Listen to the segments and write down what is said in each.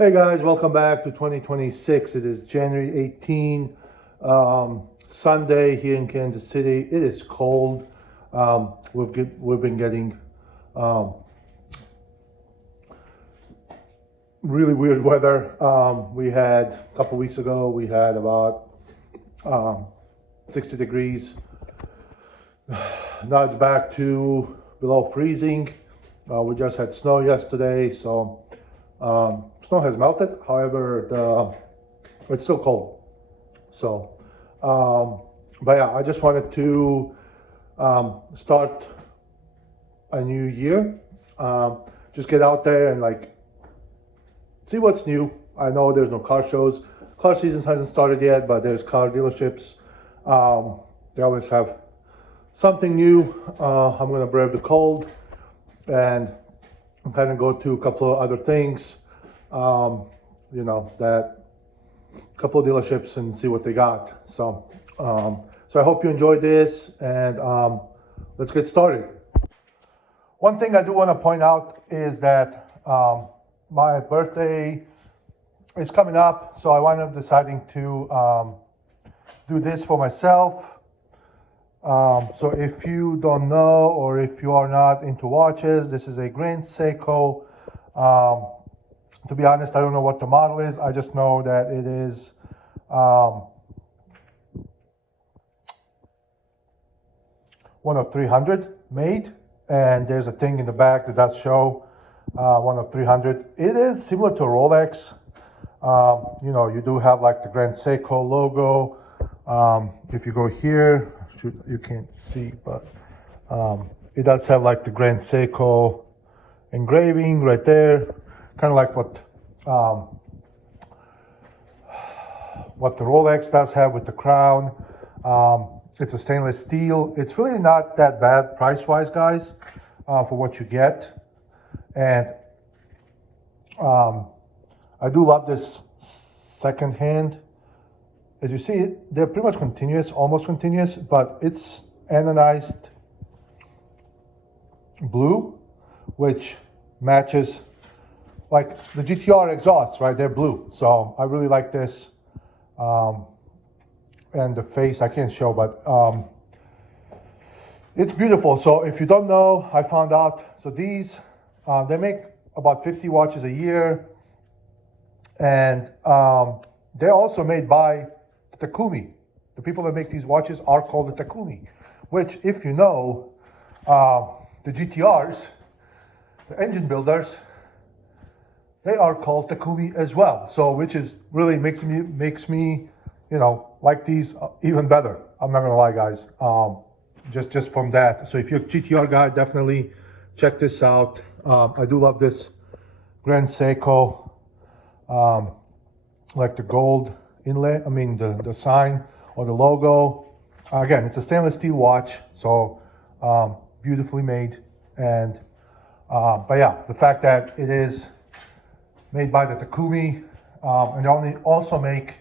Hey guys, welcome back to 2026. It is January 18, Sunday here in Kansas City. It is cold. We've been getting um, really weird weather. We had a couple weeks ago, we had about 60 degrees. Now it's back to below freezing. We just had snow yesterday, so snow has melted. However, it's still cold. So, but yeah, I just wanted to start a new year. Just get out there and see what's new. I know there's no car shows. Car season hasn't started yet, but there's car dealerships. They always have something new. I'm gonna brave the cold and kind of go to a couple of other things. That couple of dealerships and see what they got. So I hope you enjoyed this, and let's get started. One thing I do want to point out is that my birthday is coming up, so I wound up deciding to do this for myself. So if you don't know, or if you are not into watches, this is a Grand Seiko. To be honest, I don't know what the model is. I just know that it is one of 300 made, and there's a thing in the back that does show one of 300. It is similar to a Rolex. You do have like the Grand Seiko logo. If you go here, you can't see, but it does have like the Grand Seiko engraving right there, kind of like what the Rolex does have with the crown. It's a stainless steel. It's really not that bad price-wise, guys, for what you get. And I do love this second hand. As you see, they're pretty much continuous, almost continuous, but it's anodized blue, which matches like the GTR exhausts, right? They're blue. So I really like this. And the face I can't show, but it's beautiful. So if you don't know, I found out. So these, they make about 50 watches a year. And they're also made by Takumi. The people that make these watches are called the Takumi, which, if you know, the GTRs, the engine builders, they are called Takumi as well. So, which is really makes me, like these even better. I'm not gonna lie, guys. Just from that. So if you're a GTR guy, definitely check this out. I do love this Grand Seiko, like the gold inlay. I mean the sign or the logo. Again, it's a stainless steel watch, so beautifully made. And but yeah, the fact that it is made by the Takumi, and they also make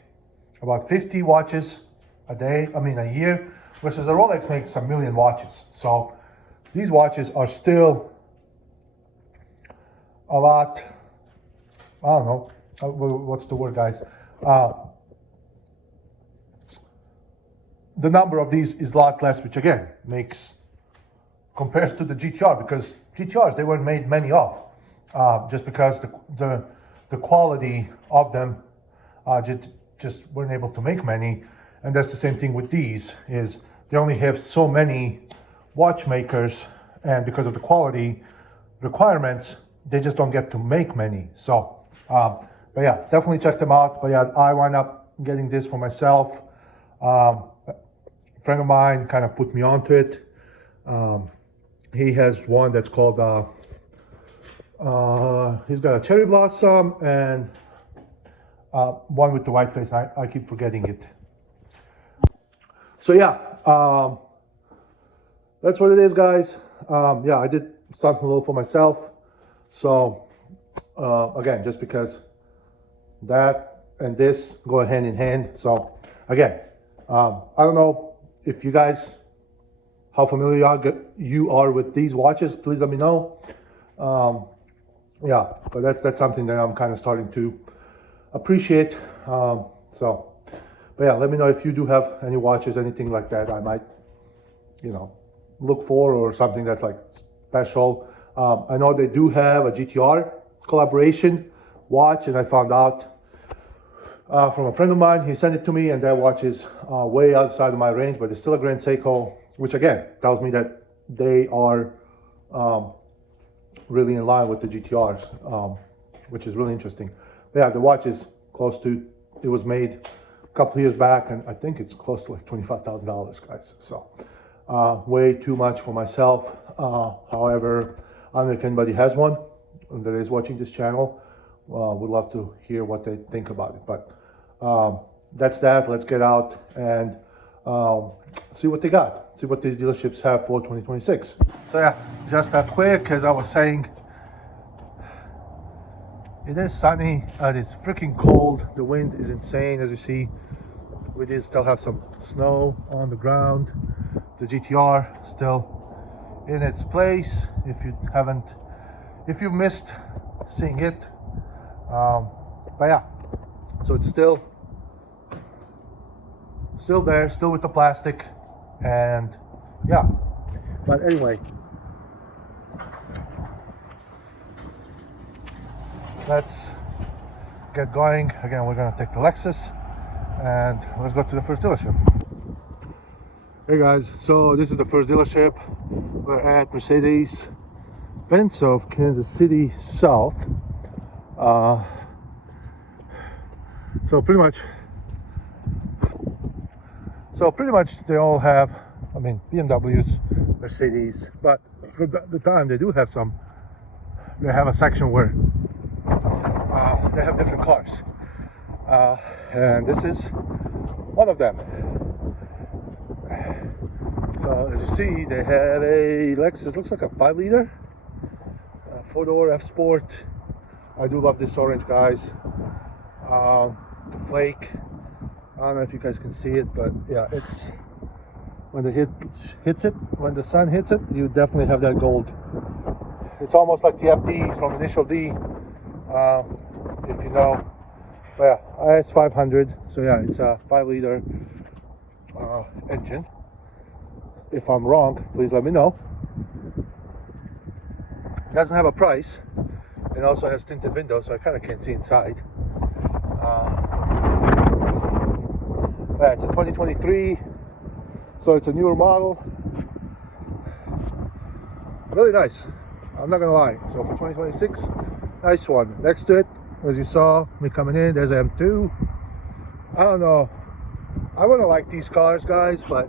about 50 watches a year, versus the Rolex makes a million watches. So these watches are still a lot, I don't know, what's the word, guys? The number of these is a lot less, which again compares to the GTR, because GTRs, they weren't made many of, just because the quality of them just weren't able to make many. And that's the same thing with these, is they only have so many watchmakers, and because of the quality requirements, they just don't get to make many. So but yeah, definitely check them out. But yeah, I wound up getting this for myself. A friend of mine kind of put me onto it. He has one that's called he's got a cherry blossom and one with the white face. I keep forgetting it. So yeah, that's what it is, guys. Yeah, I did something a little for myself. So again, just because that and this go hand in hand. So again, I don't know if you guys, how familiar you are with these watches. Please let me know. yeah, but that's something that I'm kind of starting to appreciate. So, but yeah, let me know if you do have any watches, anything like that I might, you know, look for, or something that's like special. I know they do have a GTR collaboration watch, and I found out from a friend of mine. He sent it to me, and that watch is way outside of my range, but it's still a Grand Seiko, which again tells me that they are really in line with the GTRs, which is really interesting. But yeah, the watch is close to, it was made a couple of years back, and I think it's close to like $25,000, guys. So way too much for myself. However, I don't know if anybody has one that is watching this channel. Would love to hear what they think about it. But that's that. Let's get out and see what they got. See what these dealerships have for 2026. So yeah, just that quick, as I was saying, it is sunny. It is freaking cold. The wind is insane, as you see. We did still have some snow on the ground. The GTR still in its place. If you've missed seeing it, but yeah, so it's still there, still with the plastic, and yeah. But anyway, let's get going. Again, we're gonna take the Lexus, and let's go to the first dealership. Hey guys, so this is the first dealership. We're at Mercedes-Benz of Kansas City South. So pretty much they all have, I mean, BMWs, Mercedes, but for the time they do have some. They have a section where they have different cars, and this is one of them. So as you see, they have a Lexus, looks like a 5-liter, 4-door F Sport. I do love this orange, guys. The flake, I don't know if you guys can see it, but yeah, it's when the when the sun hits it, you definitely have that gold. It's almost like the FD from Initial D, if you know. But yeah, IS 500. So yeah, it's a 5-liter engine. If I'm wrong, please let me know. It doesn't have a price. It also has tinted windows, so I kind of can't see inside. Yeah, it's a 2023, so it's a newer model. Really nice, I'm not gonna lie. So for 2026, nice one. Next to it, as you saw me coming in, there's an M2. I don't know, I wouldn't like these cars, guys, but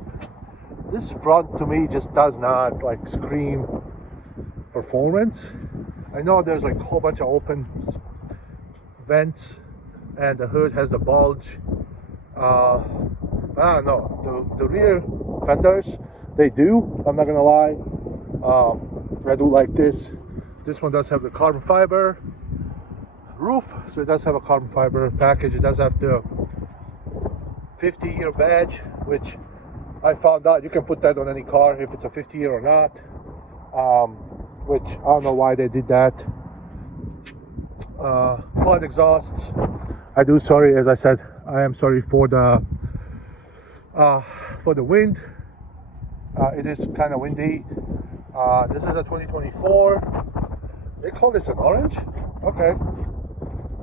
this front to me just does not like scream performance. I know there's like a whole bunch of open vents, and the hood has the bulge. I don't know, the rear fenders, they do, I'm not gonna lie. I do like this. This one does have the carbon fiber roof, so it does have a carbon fiber package. It does have the 50-year badge, which I found out you can put that on any car if it's a 50-year or not, which I don't know why they did that. Quad exhausts. I do, sorry, as I said, I am sorry for the wind. It is kind of windy. This is a 2024. They call this an orange? Okay.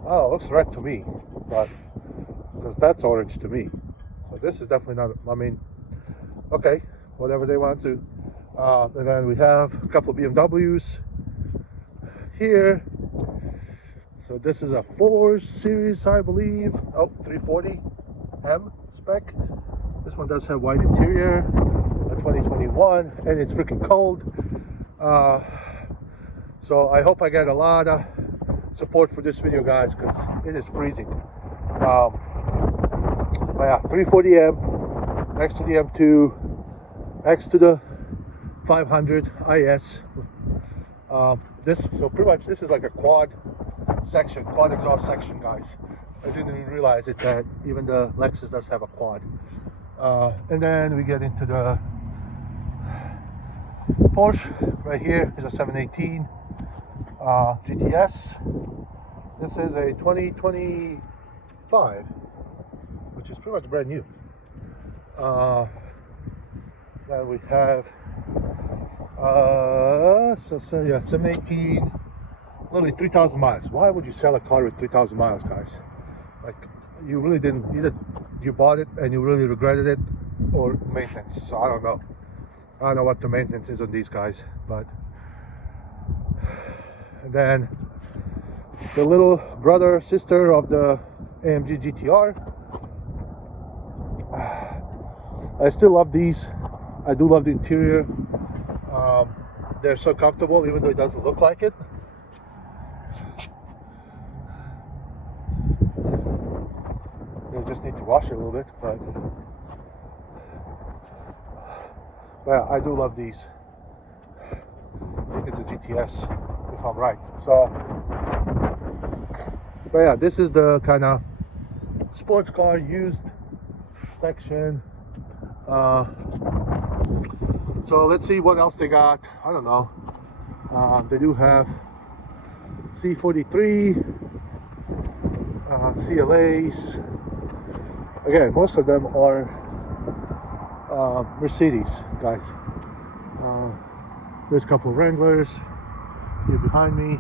Oh, it looks red to me, but because that's orange to me. So this is definitely not, I mean, okay, whatever they want to. And then we have a couple of BMWs here. So this is a 4 Series, I believe. Oh, 340M spec. This one does have white interior, a 2021, and it's freaking cold. So I hope I get a lot of support for this video, guys, because it is freezing. But yeah, 340M next to the M2, next to the 500 IS. So pretty much this is like a quad exhaust section, guys. I didn't even realize it, that even the Lexus does have a quad. And then we get into the Porsche. Right here is a 718. GTS. This is a 2025, which is pretty much brand new. Then we have so yeah, 718, literally 3,000 miles. Why would you sell a car with 3,000 miles, guys? Like, you really didn't, either you bought it and you really regretted it, or maintenance. So I don't know what the maintenance is on these guys. But and then the little brother sister of the AMG GTR. I still love these. I do love the interior. They're so comfortable, even though it doesn't look like it. You just need to wash it a little bit, but yeah, I do love these. I think it's a GTS, if I'm right. So, but yeah, this is the kind of sports car used section. So let's see what else they got. I don't know. They do have C43, CLAs. Again, most of them are Mercedes, guys. There's a couple of Wranglers here behind me.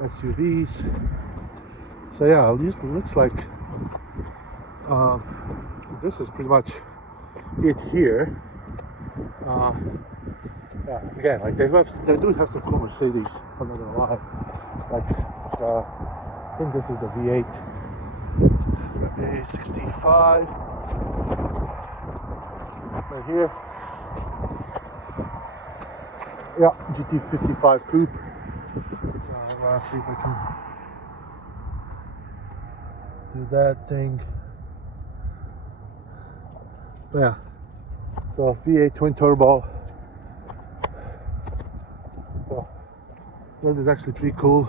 SUVs. So yeah, it looks like this is pretty much it here. Yeah, again, like they do have some cool Mercedes. I'm not gonna lie. Like I think this is the V8, A65 right here. Yeah, GT55 coupe. So let's see if I can do that thing. Yeah, so V8 twin turbo. So that is actually pretty cool.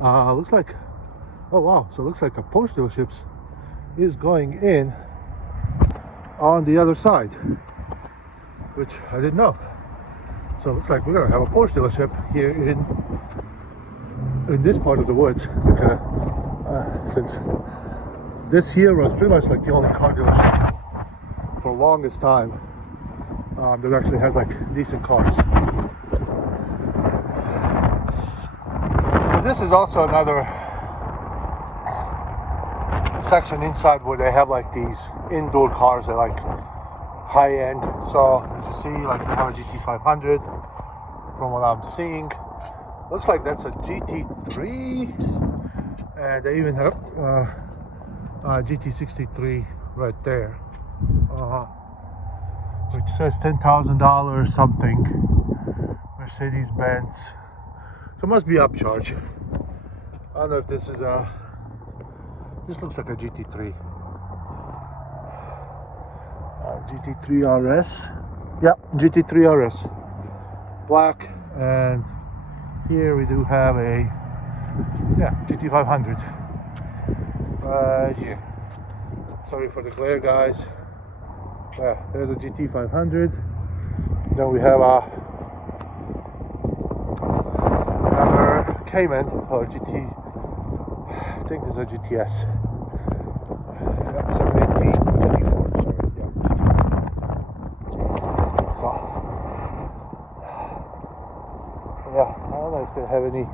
Looks like, oh wow, so it looks like a Porsche dealerships is going in on the other side, which I didn't know. So it looks like we're gonna have a Porsche dealership here in this part of the woods, since this here was pretty much like the only car dealership for the longest time that actually has like decent cars. So this is also another section inside where they have like these indoor cars that are like high end. So as you see, like they have a GT500 from what I'm seeing. Looks like that's a GT3, and they even have GT63 right there, which says $10,000 something, Mercedes-Benz. So it must be upcharge. I don't know if this is a, this looks like a GT3. GT3 RS. Yeah, GT3 RS. Black, and here we do have a, yeah, GT500 right here. Sorry for the glare, guys. Yeah, there's a GT500. Then we have another Cayman, or GT, I think this is a GTS. Yep, 718, 24, sorry, yeah. So, yeah, I don't know if they have any.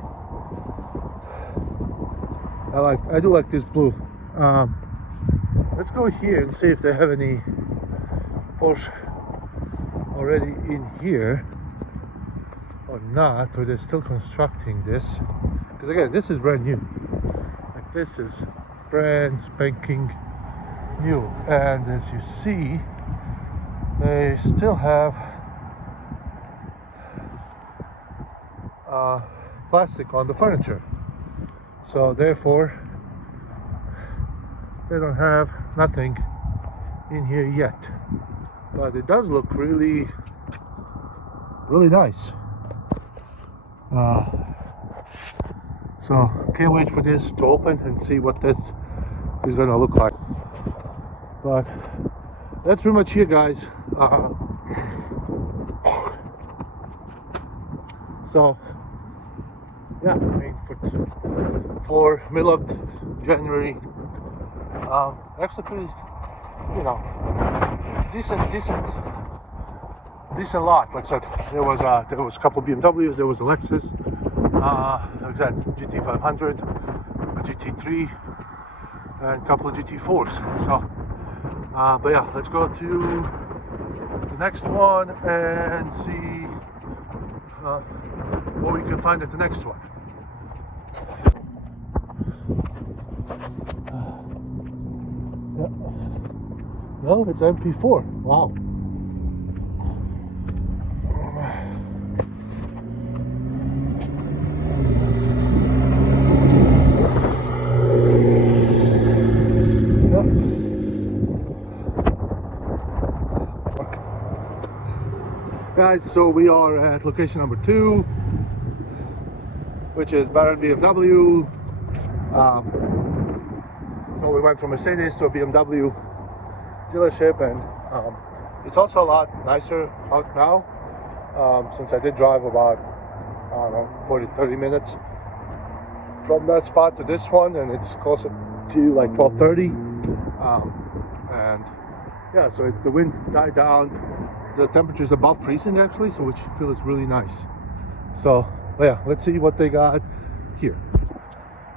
I do like this blue. Let's go here and see if they have any Porsche already in here or not, or they're still constructing this. Because again, this is brand new. Like this is brand spanking new, and as you see, they still have plastic on the furniture. So therefore, they don't have nothing in here yet. But it does look really, really nice. So can't wait for this to open and see what this is gonna look like. But that's pretty much here, guys. So yeah, I mean, for middle of January, actually pretty, you know, decent lot. Like I said, there was a couple of BMWs, there was a Lexus, like I said, GT500, a GT3, and a couple of GT4s. So, but yeah, let's go to the next one and see what we can find at the next one. No, it's MP4. Wow. Guys, so we are at location number 2, which is Baron BMW. So we went from Mercedes to a BMW dealership, and it's also a lot nicer out now, since I did drive about, I don't know, 40-30 minutes from that spot to this one, and it's closer to like 12:30, and yeah, so the wind died down. The temperature is above freezing actually, so which feels really nice. So yeah, let's see what they got here.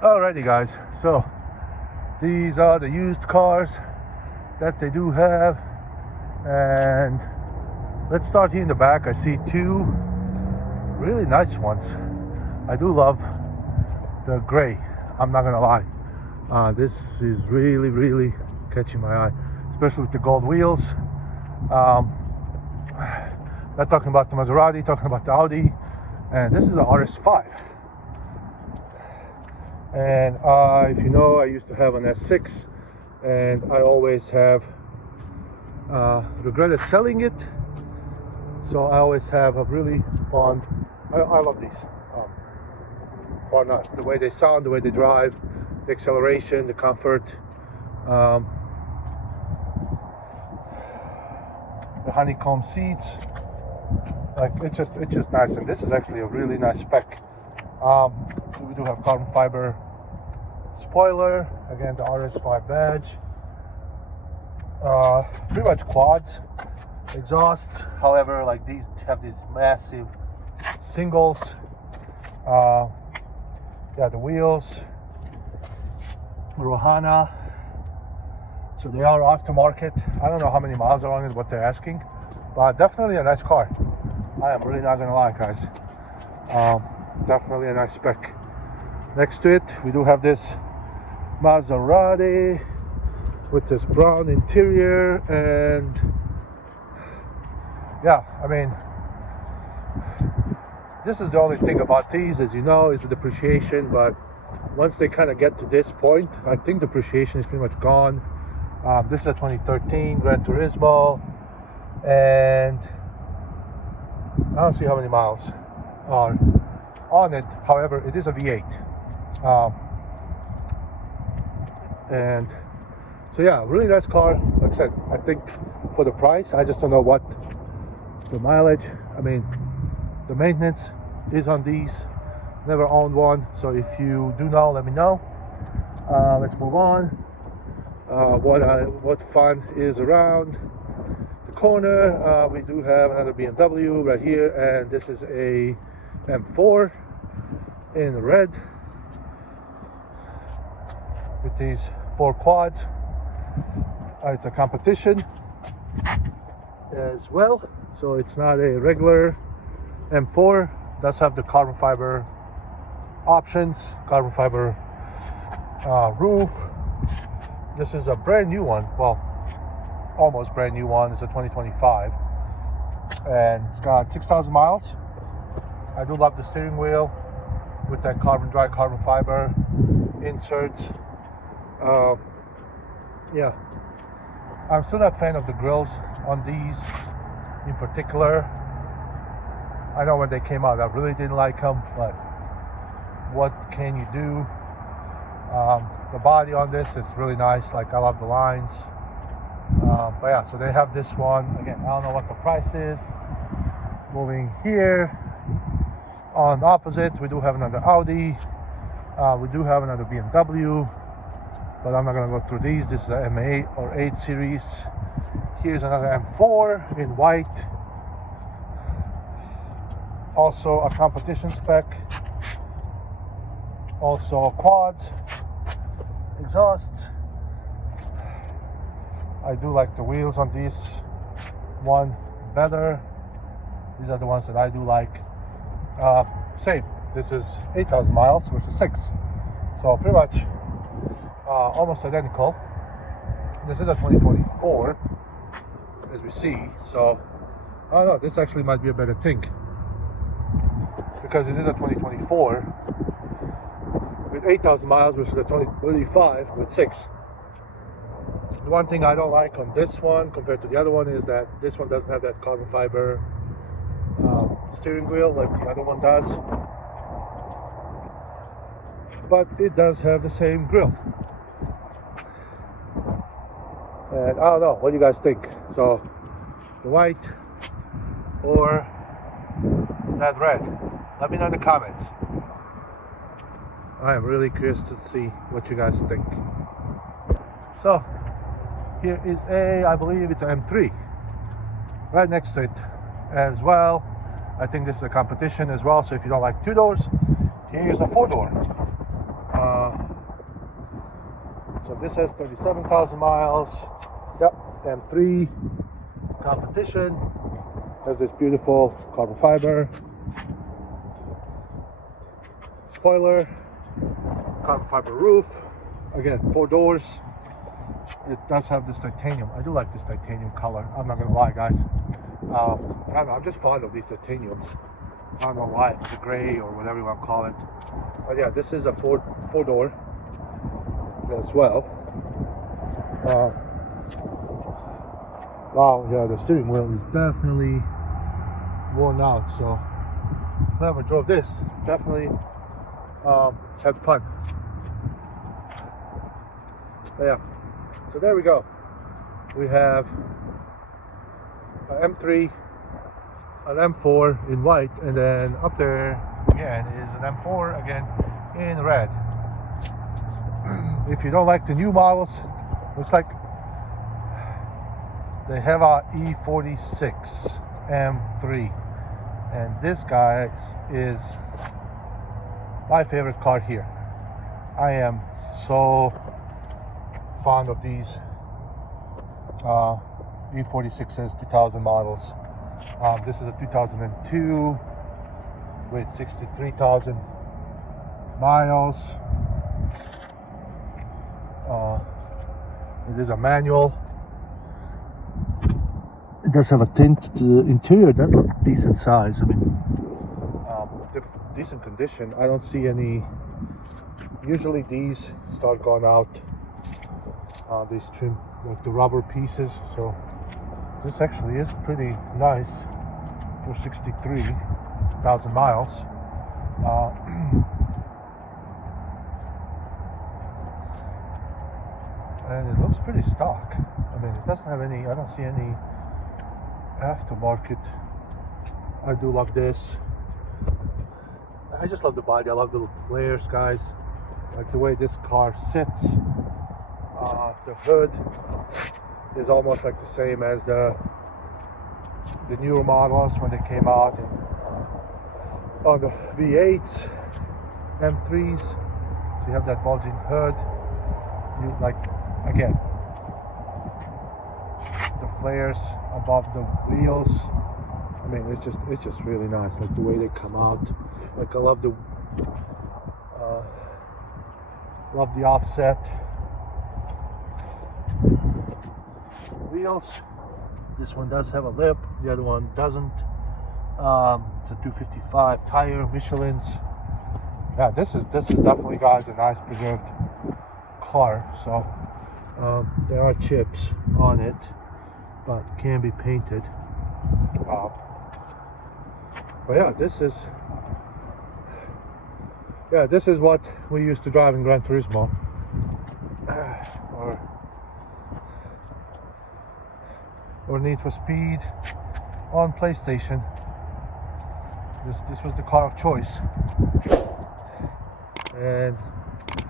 Alrighty guys, so these are the used cars that they do have, and let's start here in the back. I see 2 really nice ones. I do love the gray, I'm not gonna lie. This is really catching my eye, especially with the gold wheels. Not talking about the Maserati, talking about the Audi, and this is a RS5. And if you know, I used to have an S6, and I always have regretted selling it. So I always have a really fond. I love these. Or not, the way they sound, the way they drive, the acceleration, the comfort. The honeycomb seats, like it's just nice, and this is actually a really nice spec. We do have carbon fiber spoiler, again the RS5 badge, pretty much quads, exhausts. However, like these have these massive singles. Yeah, the wheels, Rohana. So they are aftermarket. I don't know how many miles are on it, what they're asking, but definitely a nice car. I am really not gonna lie, guys. Definitely a nice spec. Next to it, we do have this Maserati with this brown interior, and yeah, I mean, this is the only thing about these, as you know, is the depreciation. But once they kind of get to this point, I think depreciation is pretty much gone. This is a 2013 Gran Turismo, and I don't see how many miles are on it. However, it is a V8, and so yeah, really nice car. Like I said, I think for the price, I just don't know what the mileage. I mean, the maintenance is on these. Never owned one, so if you do know, let me know. Let's move on. What fun is around the corner. We do have another BMW right here, and this is a M4 in red with these 4 quads. It's a competition as well, so it's not a regular M4. It does have the carbon fiber options, carbon fiber roof. This is a brand new one, well, almost brand new one. It's a 2025, and it's got 6,000 miles. I do love the steering wheel with that dry carbon fiber inserts. Yeah, I'm still not a fan of the grills on these in particular. I know when they came out, I really didn't like them, but what can you do? The body on this is really nice. Like, I love the lines. But yeah, so they have this one. Again, I don't know what the price is. Moving here, On the opposite, we do have another Audi. We do have another BMW, but I'm not going to go through these. This is a M8 or 8 series. Here's another M4 in white. Also a competition spec. Also quads, exhausts. I do like the wheels on this one better. These are the ones that I do like. Same. This is 8,000 miles versus 6. So pretty much almost identical. This is a 2024, as we see. So I don't know, this actually might be a better thing, because it is a 2024 with 8,000 miles versus a 2025 with 6. The one thing I don't like on this one compared to the other one is that this one doesn't have that carbon fiber steering wheel like the other one does, but it does have the same grille. And I don't know, what do you guys think? So the white or that red? Let me know in the comments. I am really curious to see what you guys think. So here is I believe it's an M3 right next to it as well. I think this is a competition as well, so if you don't like 2 doors, here's a 4-door. So this has 37,000 miles. Yep, M3 competition. Has this beautiful carbon fiber spoiler, carbon fiber roof. Again, 4 doors. It does have this titanium. I do like this titanium color. I'm not gonna lie, guys. I don't know, I'm just fond of these titaniums. I don't know why, the gray or whatever you want to call it. But yeah, this is a 4-door as well. Wow, yeah, the steering wheel is definitely worn out. So whoever drove this definitely had fun. But yeah, so there we go. We have an M3, an M4 in white, and then up there again is an M4 again in red. If you don't like the new models, looks like they have a E46 M3, and this guy is my favorite car here. I am so fond of these E46s 2000 models. This is a 2002 with 63,000 miles. It is a manual. It does have a tint. The interior does look decent size. I mean, decent condition. I don't see any. Usually these start going out. These trim, like the rubber pieces. So this actually is pretty nice for 63,000 miles. And it looks pretty stock. I mean, it doesn't have any, I don't see any aftermarket. I do love this. I just love the body. I love the little flares, guys. Like the way this car sits. The hood is almost like the same as the newer models when they came out. And on the V8s, M3s, so you have that bulging hood. You like, again, the flares above the wheels. I mean, it's just really nice. Like the way they come out. Like I love the offset wheels. This one does have a lip, the other one doesn't. It's a 255 tire, Michelin's. Yeah, this is definitely, guys, a nice preserved car. So there are chips on it, but can be painted. But yeah, this is what we used to drive in Gran Turismo, or Need for Speed on PlayStation. This was the car of choice, and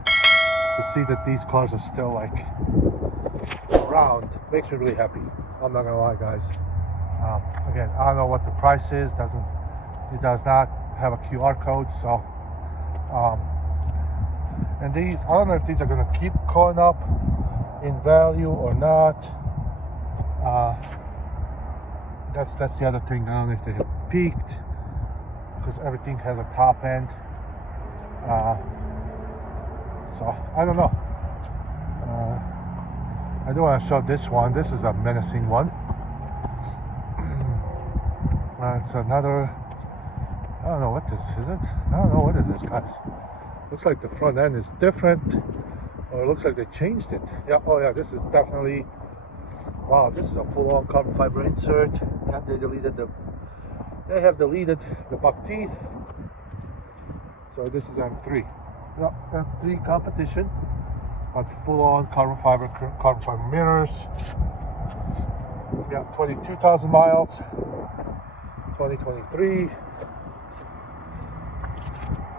to see that these cars are still like around makes me really happy. I'm not gonna lie, guys. Again, I don't know what the price is. It does not have a QR code, so and these, I don't know if these are gonna keep going up in value or not. That's the other thing. I don't know if they have peaked, because everything has a top end. So I don't know. I do want to show this one. This is a menacing one. It's another. I don't know what this is. It? I don't know what is this, guys. Looks like the front end is different, or it looks like they changed it. Yeah. Oh yeah. This is definitely. Wow. This is a full-on carbon fiber insert. Yeah. They have deleted the buck teeth. So this is M3. Yeah, M3 competition, but full-on carbon fiber mirrors. Yeah, 22,000 miles, 2023.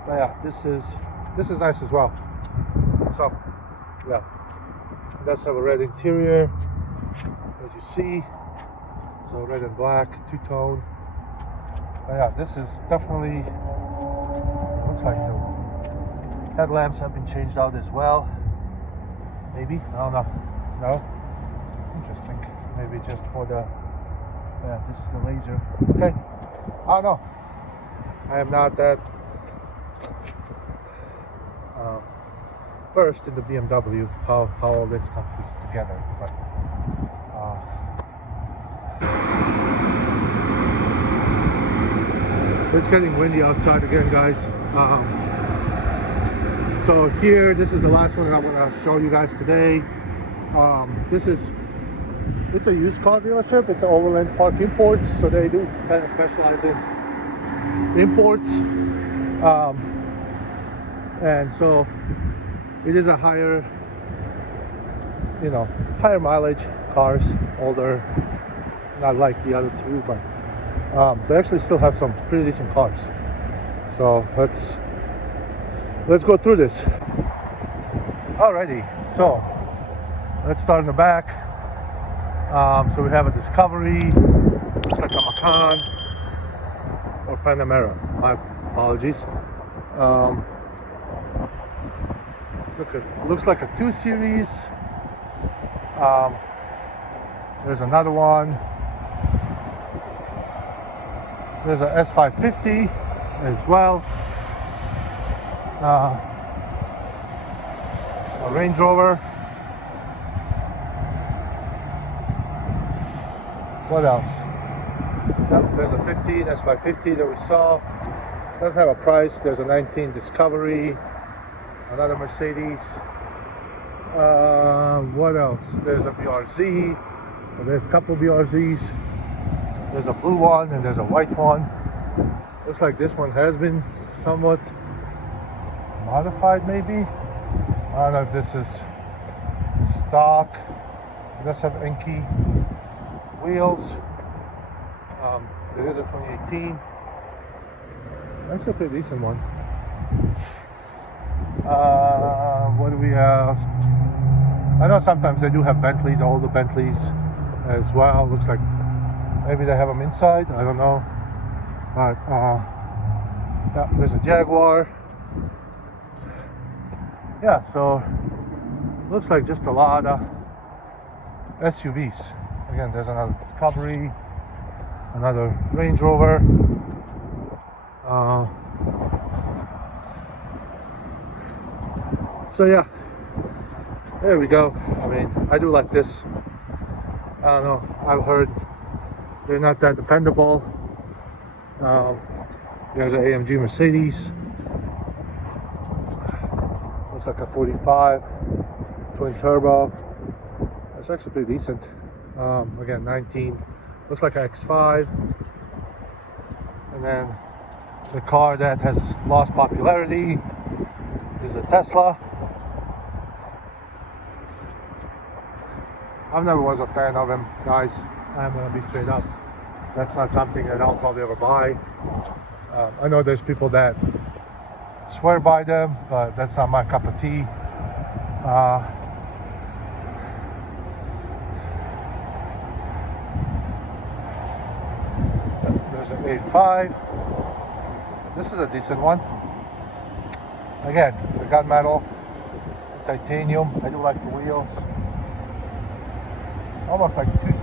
But yeah, this is nice as well. So yeah, it does have a red interior, as you see. So red and black, two-tone. But yeah, this is definitely, looks like the headlamps have been changed out as well. Maybe, I don't know. No? Interesting. Maybe just for the, yeah, this is the laser. Okay, I don't know. I am not that versed in the BMW, how all this comes together. But it's getting windy outside again, guys. So here, this is the last one that I'm going to show you guys today. It's a used car dealership. It's an Overland Park Imports, so they do kind of specialize in imports. And so it is a higher mileage cars, older, not like the other two, but they actually still have some pretty decent cars. So let's go through this. Alrighty, so let's start in the back. So we have a Discovery, looks like a Macan or Panamera. My apologies. Looks like a 2 Series. There's another one. There's a S550 as well. A Range Rover. What else? There's a 15 S550 that we saw. Doesn't have a price. There's a 19 Discovery. Another Mercedes. What else? There's a BRZ. So there's a couple BRZs. There's a blue one and there's a white one. Looks like this one has been somewhat modified, maybe. I don't know if this is stock. It does have Enki wheels. It is a 2018. Actually a pretty decent one. What do we have? I know sometimes they do have Bentleys, older Bentleys as well. Looks like maybe they have them inside. I don't know. But yeah, there's a Jaguar. Yeah, so looks like just a lot of SUVs. Again, there's another Discovery, another Range Rover. So yeah, there we go. I mean, I do like this. I don't know, I've heard they're not that dependable. There's an AMG Mercedes. Looks like a 45 twin turbo. That's actually pretty decent. Again, 19. Looks like an X5. And then the car that has lost popularity is a Tesla. I never was a fan of him, guys. I'm gonna be straight up. That's not something that I'll probably ever buy. I know there's people that swear by them, but that's not my cup of tea. There's an A5. This is a decent one. Again, the gunmetal, titanium. I do like the wheels. Almost like two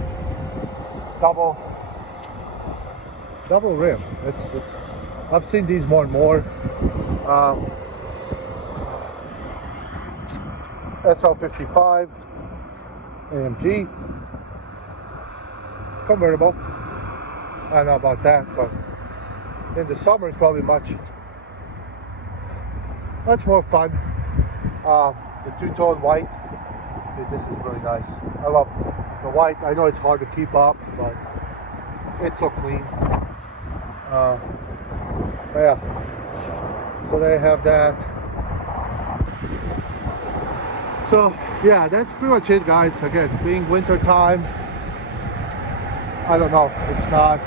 double rim. It's I've seen these more and more. SL55 AMG convertible. I don't know about that, but in the summer it's probably much more fun. The two-tone white. Dude, this is really nice. I love the white. I know it's hard to keep up, but it's so clean. Yeah. So they have that. So yeah, that's pretty much it, guys. Again, being winter time, I don't know. It's not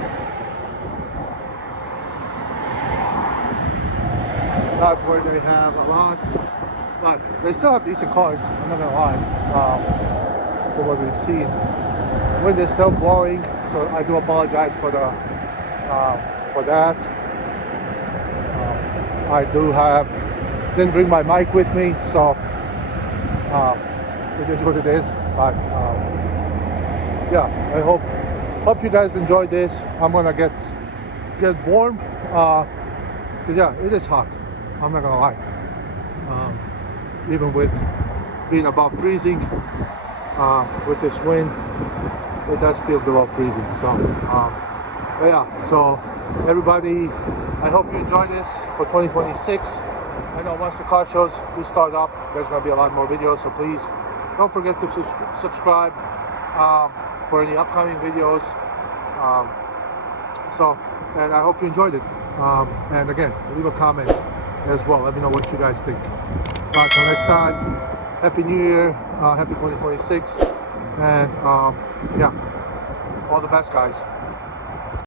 where they have a lot, but they still have decent cars. I'm not gonna lie. For what we've seen, wind is still blowing, so I do apologize for the for that. I didn't bring my mic with me, so it is what it is. But yeah, I hope you guys enjoyed this. I'm gonna get warm, because yeah, it is hot. I'm not gonna lie. Even with being above freezing, with this wind, it does feel below freezing. So but yeah, so everybody, I hope you enjoy this for 2026. I know once the car shows do start up, there's going to be a lot more videos, so please don't forget to subscribe for any upcoming videos. And I hope you enjoyed it. And again, leave a comment as well. Let me know what you guys think. Until next time, Happy New Year, Happy 2026, and yeah, all the best, guys.